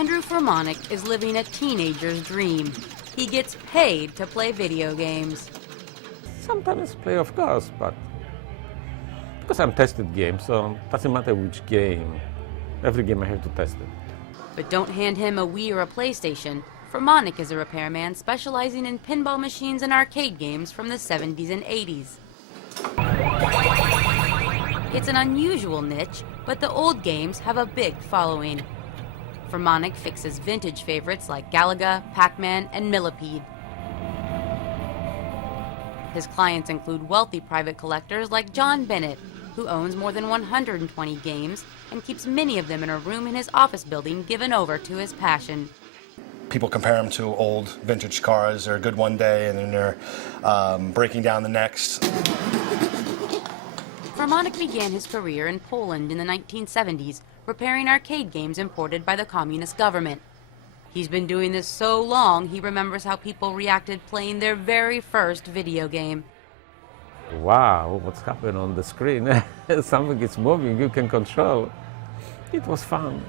Andrew Fermonic is living a teenager's dream. He gets paid to play video games. Sometimes play, of course, but because I'm tested game, so it doesn't matter which game. Every game I have to test it. But don't hand him a Wii or a PlayStation. Fermonic is a repairman specializing in pinball machines and arcade games from the 70s and 80s. It's an unusual niche, but the old games have a big following. Fermonic fixes vintage favorites like Galaga, PacMan, and Millipede. His clients include wealthy private collectors like John Bennett, who owns more than 120 games and keeps many of them in a room in his office building given over to his passion. People compare them to old vintage cars. They're good one day and then they're breaking down the next. Fermonic began his career in Poland in the 1970s, repairing arcade games imported by the communist government. He's been doing this so long, he remembers how people reacted playing their very first video game. Wow, what's happening on the screen? Something is moving, you can control. It was fun.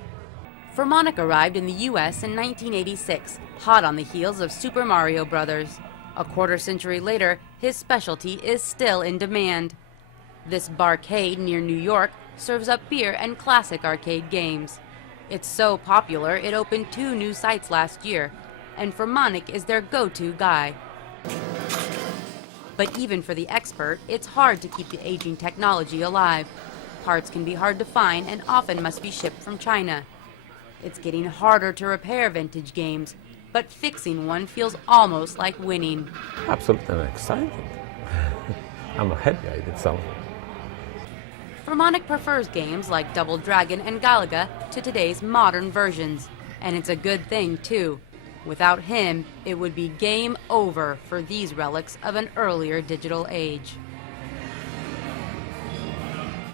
Fermonic arrived in the US in 1986, hot on the heels of Super Mario Bros. A quarter-century later, his specialty is still in demand. This barcade near New York serves up beer and classic arcade games. It's so popular, it opened 2 new sites last year, and Fermonic is their go-to guy. But even for the expert, it's hard to keep the aging technology alive. Parts can be hard to find and often must be shipped from China. It's getting harder to repair vintage games, but fixing one feels almost like winning. Absolutely excited. I'm happy I did something. Fermonic prefers games like Double Dragon and Galaga to today's modern versions, and it's a good thing too. Without him, it would be game over for these relics of an earlier digital age.